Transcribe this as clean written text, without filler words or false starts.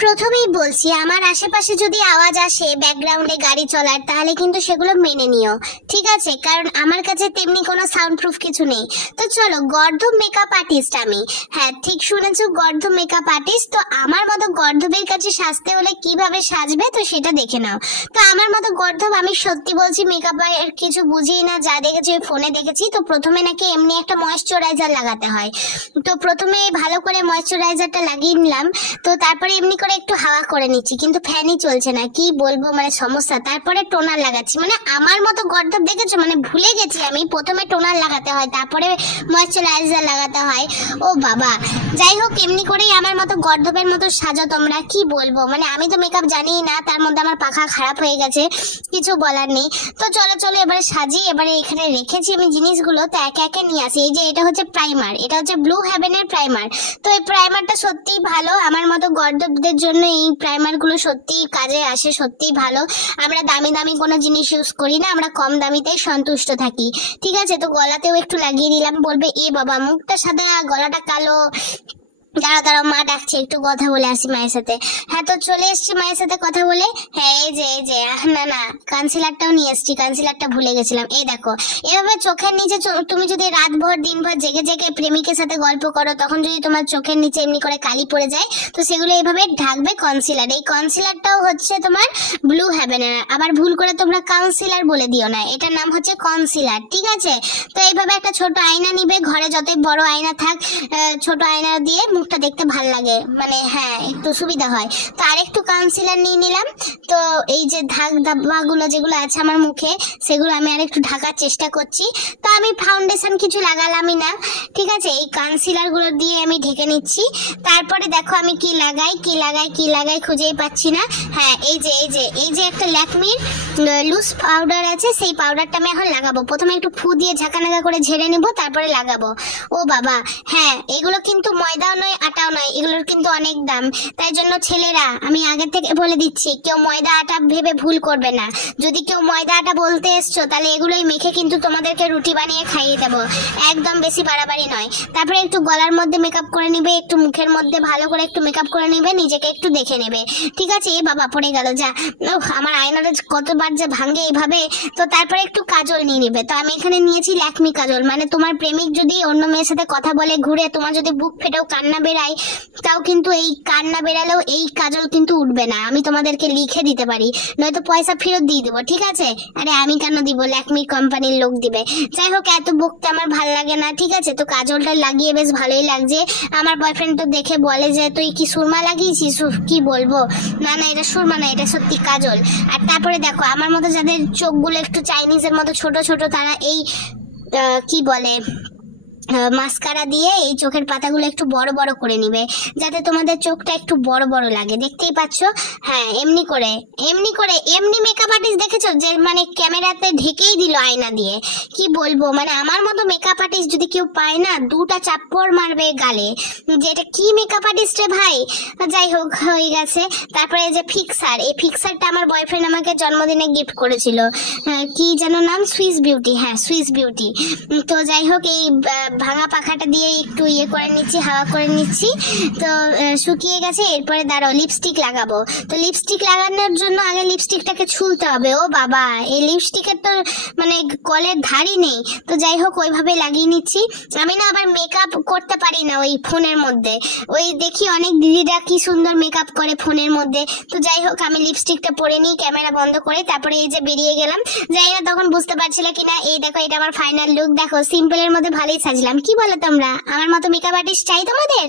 প্রথমেই বলছি, আমার আশেপাশে যদি আওয়াজ আসে ব্যাকগ্রাউন্ডে গাড়ি চলার, তাহলে কিন্তু সেগুলো মেনে নিও, ঠিক আছে? কারণ আমার কাছে তেমনি কোনো সাউন্ড প্রুফ কিছু নেই। তো চলো, গর্ধব মেকআপ আর্টিস্ট আমি। হ্যাঁ, ঠিক শুনেছো, গর্ধব মেকআপ আর্টিস্ট। তো আমার মতো গর্ধবের কাছে সাজতে হলে কিভাবে সাজবে, তো সেটা দেখে নাও। তো আমার মতো গর্ধব, আমি সত্যি বলছি, মেকআপ এর কিছু বুঝি না, যা দেখেছি ফোনে দেখেছি। তো প্রথমে নাকি এমনি একটা ময়েশ্চারাইজার লাগাতে হয়। তো প্রথমে ভালো করে ময়েশ্চারাইজারটা লাগিয়ে নিলাম। তো তারপরে এমনি করে একটু হাওয়া করে নিচ্ছি, কিন্তু ফ্যানই চলছে না, কি বলবো, মানে সমস্যা। তারপরে টোনার লাগাচ্ছি, মানে আমার মতো গর্ধব দেখেছো, মানে ভুলে গেছি আমি, প্রথমে টোনার লাগাতে হয়, তারপরে ময়েশ্চারাইজার লাগাতে হয়। ও বাবা, যাই হোক, এমনি করেই আমার মতো গর্ধবের মতো সাজো তোমরা, কি বলবো, মানে আমি তো মেকআপ জানিই না, তার মধ্যে আমার পাখা খারাপ হয়ে গেছে, কিছু বলার নেই। তো চলো চলো এবারে সাজি। এবারে এখানে রেখেছি আমি জিনিসগুলো, তো একে একে নিয়ে আসি। এই যে এটা হচ্ছে প্রাইমার, এটা হচ্ছে ব্লু হেভেনের প্রাইমার। তো এই প্রাইমারটা সত্যিই ভালো, আমার মতো গর্ধবদের জন্য এই প্রাইমার গুলো সত্যিই কাজে আসে, সত্যিই ভালো। আমরা দামি দামি কোনো জিনিস ইউজ করি না, আমরা কম দামিতেই সন্তুষ্ট থাকি, ঠিক আছে? তো গলাতেও একটু লাগিয়ে নিলাম। বলবে এ বাবা, মুখটা সাদা গলাটা কালো। দাঁড়াও দাঁড়াও, মা ডাকছে, একটু কথা বলে আসি মায়ের সাথে। হ্যাঁ, তো চলে এসছি মায়ের সাথে কথা বলে। হ্যাঁ, এই যে না না, কনসিলারটাও নিয়ে এসছি, কনসিলারটা ভুলে গেছিলাম। এই দেখো, এভাবে চোখের নিচে তুমি যদি রাতভর দিনভর জেগে জেগে প্রেমিকের সাথে গল্প করো, তখন যদি তোমার চোখের নিচে এমনি করে কালি পড়ে যায়, তো সেগুলো এইভাবে ঢাকবে কনসিলার। এই কনসিলারটাও হচ্ছে তোমার ব্লু হেভেনের, আবার ভুল করে তোমরা কাউন্সিলার বলে দিও না, এটার নাম হচ্ছে কনসিলার, ঠিক আছে? তো এইভাবে একটা ছোট আয়না নিবে, ঘরে যতই বড় আয়না থাক, ছোট আয়না দিয়ে মুখটা দেখতে ভাল লাগে, মানে হ্যাঁ, একটু সুবিধা হয়। তো আরেকটু কনসিলার নিয়ে নিলাম। তো এই যে ধাগ ধাব্বাগুলো যেগুলো আছে আমার মুখে, সেগুলো আমি আরেকটু ঢাকার চেষ্টা করছি। তো আমি ফাউন্ডেশন কিছু লাগালামই না, ঠিক আছে? এই কনসিলার গুলো দিয়ে আমি ঢেকে নিচ্ছি। তারপরে দেখো আমি কি লাগাই খুঁজেই পাচ্ছি না। হ্যাঁ, এই যে একটা ল্যাকমির লুজ পাউডার আছে, সেই পাউডারটা আমি এখন লাগাবো। প্রথমে একটু ফু দিয়ে ঝাঁকানাকা করে ঝেড়ে নিব, তারপরে লাগাবো। ও বাবা, হ্যাঁ, এগুলো কিন্তু ময়দাও নয় আটাও নয়, এগুলোর কিন্তু অনেক দাম। তাই জন্য ছেলেরা, আমি আগে থেকে বলে দিচ্ছি, কেউ ময়দা আটা ভেবে ভুল করবে না। যদি কেউ ময়দা আটা বলতে এসছো, তাহলে এগুলোই মেখে কিন্তু তোমাদেরকে রুটি বানিয়ে খাইয়ে দেবো, একদম বেশি বাড়াবাড়ি নয়। তারপরে একটু গলার মধ্যে মেকআপ করে নিবে, একটু মুখের মধ্যে ভালো করে একটু মেকআপ করে নিবে, নিজেকে একটু দেখে নেবে, ঠিক আছে? এ বাবা, পড়ে গেল যা, আমার আয়নাটা কতবার যে ভাঙে এইভাবে। তো তারপরে একটু কাজল নিয়ে নিবে। তো আমি এখানে নিয়েছি ল্যাকমি কাজল, মানে তোমার প্রেমিক যদি অন্য মেয়ের সাথে কথা বলে ঘুরে, তোমার যদি বুক ফেটেও কান্না বেরায়, তাও কিন্তু এই কান্না বেরালেও এই কাজল কিন্তু উঠবে না, আমি তোমাদেরকে লিখে দিতে পারি, নয়তো পয়সা ফেরত দিয়ে দেবো, ঠিক আছে? আরে আমি কেন দিব, ল্যাকমি কোম্পানির লোক দিবে। যাই হোক, এত বকতে আমার ভালো লাগে না, ঠিক আছে? তো কাজলটা লাগিয়ে বেশ ভালোই লাগছে। আমার বয়ফ্রেন্ড তো দেখে বলে যে তুই কি সুরমা লাগিয়েছিস, কি বলবো, না না, এটা সুরমা না, এটা সত্যি কাজল। আর তারপরে দেখো, আমার মতো যাদের চোখগুলো একটু চাইনিজের মতো ছোট ছোট, তারা এই কি বলে মাস্কারা দিয়ে এই চোখের পাতাগুলো একটু বড় বড় করে নিবে, যাতে তোমাদের চোখটা একটু বড় বড় লাগে, দেখতেই পাচ্ছ। হ্যাঁ, এমনি মেকআপ আর্টিস্ট দেখেছো যে মানে ক্যামেরাতে ঢেকেই দিল আয়না দিয়ে, কি বলবো, মানে আমার মতো মেকআপ আর্টিস্ট যদি কেউ পায় না, দুটা চাপ্পড় মারবে গালে, যে এটা কি মেকআপ আর্টিস্ট রে ভাই। যাই হোক, হয়ে গেছে। তারপরে এই যে ফিক্সার, এই ফিক্সারটা আমার বয়ফ্রেন্ড আমাকে জন্মদিনে গিফট করেছিল, কি যেন নাম, সুইস বিউটি। হ্যাঁ, সুইস বিউটি। তো যাই হোক, এই ভাঙা পাখাটা দিয়ে একটু ইয়ে করে নিচ্ছি, হাওয়া করে নিচ্ছি। তো শুকিয়ে গেছে। এরপরে দাঁড়াও, লিপস্টিক লাগাবো। তো লিপস্টিক লাগানোর জন্য আগে লিপস্টিকটাকে ছুলতে হবে। ও বাবা, এই লিপস্টিকের তো মানে কলের ধারই নেই। তো যাই হোক, ওইভাবে লাগিয়ে নিচ্ছি। আমি না আবার মেকআপ করতে পারি না ওই ফোনের মধ্যে, ওই দেখি অনেক দিদিরা কি সুন্দর মেকআপ করে ফোনের মধ্যে। তো যাই হোক, আমি লিপস্টিকটা পরে নিই ক্যামেরা বন্ধ করে, তারপরে এই যে বেরিয়ে গেলাম। যাই না তখন বুঝতে পারছিলে কিনা, এই দেখো, এটা আমার ফাইনাল লুক। দেখো, সিম্পলের মধ্যে ভালোই সাজলাম, কি বলো তোমরা? আমার মতো মেকআপ আর্টিস্ট চাই তোমাদের?